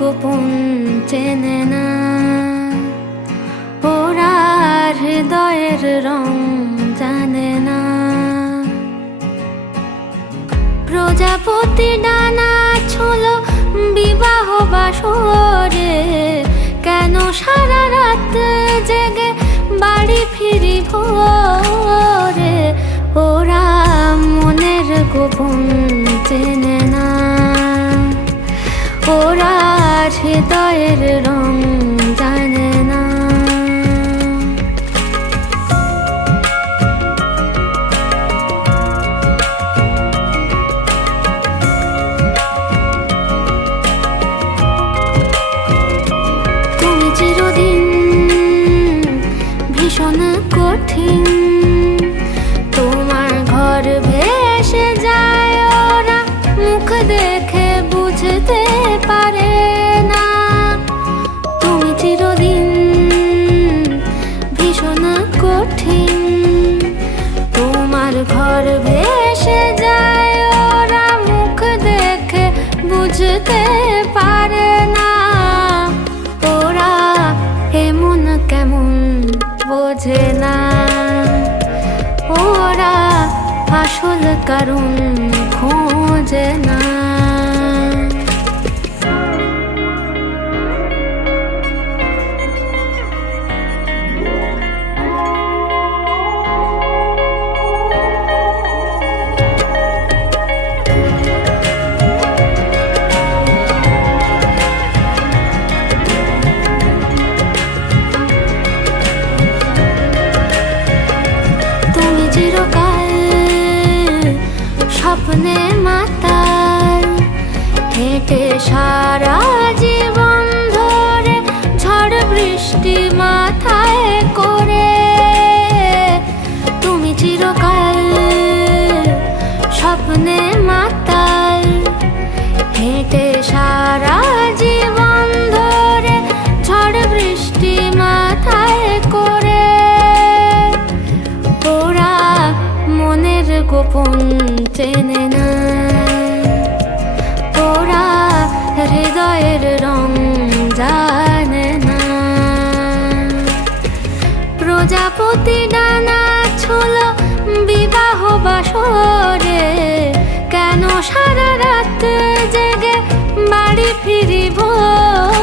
গোপন চেনে না, ওরা হৃদয়ের রং জানে না। প্রজাপতি ডানা ছোলো বিবাহ বাসরে, কেন সারা রাত জেগে বাড়ি ফিরি ভোরে। ওরা মনের গোপন চেনে না, ওরা হৃদয়ের রং জানে না। তুমি চিরদিন ভীষণ কঠিন, তোমার ঘর ভেসে যায়, ওরা মুখ দেখে বুঝতে পারে না। তুমি চিরদিন ভীষণ কঠিন, তোমার ঘর ভেসে যায়, ওরা মুখ দেখে বুঝতে পারে না। ওরা এমন কেমন বোঝে না, ওরা আসল কারণ খোঁজে না। তুমি চিরকাল স্বপ্নে মাতাল, হেঁটে সারা জীবন ধরে ঝড় বৃষ্টি মাথায় করে। তুমি চিরকাল স্বপ্নে মাতাল, হেঁটে সারা জীবন ধরে ঝড় বৃষ্টি মাথায় করে। ওরা মনের গোপন চেনে না, ওরা হৃদয়ের রং জানে না। প্রজাপতি ডানা ছোলো বিবাহ বাসরে, কেন সারা রাত জেগে বাড়ি ফিরি ভোরে।